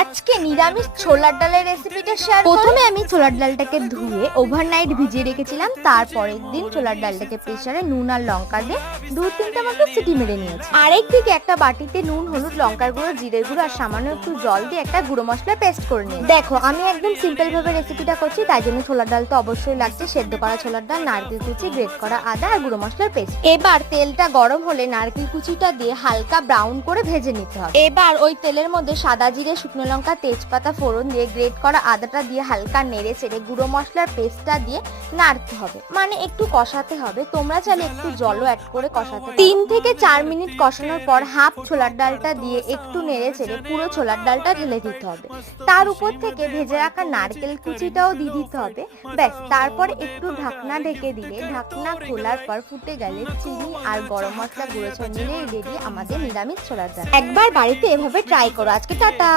আজকে নিরামিষ ছোলার ডালের রেসিপিটা শেয়ার করব। প্রথমে আমি ছোলার ডালটাকে ধুয়ে ওভারনাইট ভিজিয়ে রেখেছিলাম। তারপরের দিন ছোলার ডালটাকে প্রেসারে নুন আর লঙ্কা দিয়ে 2-3টা মতো সিটি মেরে নিয়েছি। আরেকদিকে একটা বাটিতে নুন, হলুদ, লঙ্কার গুঁড়ো, জিরের গুঁড়ো আর সামান্য একটু জল দিয়ে একটা গুঁড়ো মশলা পেস্ট করে নিই। দেখো আমি একদম সিম্পল ভাবে রেসিপিটা করছি, তাই জন্য ছোলার ডাল তো অবশ্যই লাগছে। সেদ্ধ করা ছোলার ডাল, নারকেল কুচি, গ্রেট করা আদা আর গুঁড়ো মশলার পেস্ট। এবার তেলটা গরম হলে নারকেল কুচিটা দিয়ে হালকা ব্রাউন করে ভেজে নিতে হবে। এবার ওই তেলের মধ্যে সাদা জিরে, শুকনো লঙ্কা, তেজপাতা ফোড়ন দিয়ে গ্রেট করা আদাটা দিয়ে হালকা নেড়ে চেড়ে গুঁড়ো মশলার পেস্টটা দিয়ে নাড়তে হবে, মানে একটু কষাতে হবে। তোমরা চাইলে একটু জলও অ্যাড করে কষাতে। 3 থেকে 4 মিনিট কষানোর পর হাফ ছোলার ডালটা দিয়ে একটু নেড়ে চেড়ে পুরো ছোলার ডালটা ঢেলে দিতে হবে। তার উপর থেকে ভেজে রাখা নারকেল কুচিটাও দিয়ে দিতে হবে। ব্যাস, তারপর একটু ঢাকনা ঢেকে দিলে ঢাকনা খোলার পর ফুটে গেলে চিনি আর গরম মশলা গুঁড়ো মিলিয়ে রেডি আমাদের নিরামিষ ছোলার ডাল। একবার বাড়িতে এভাবে ট্রাই করো। আজকে টাটা।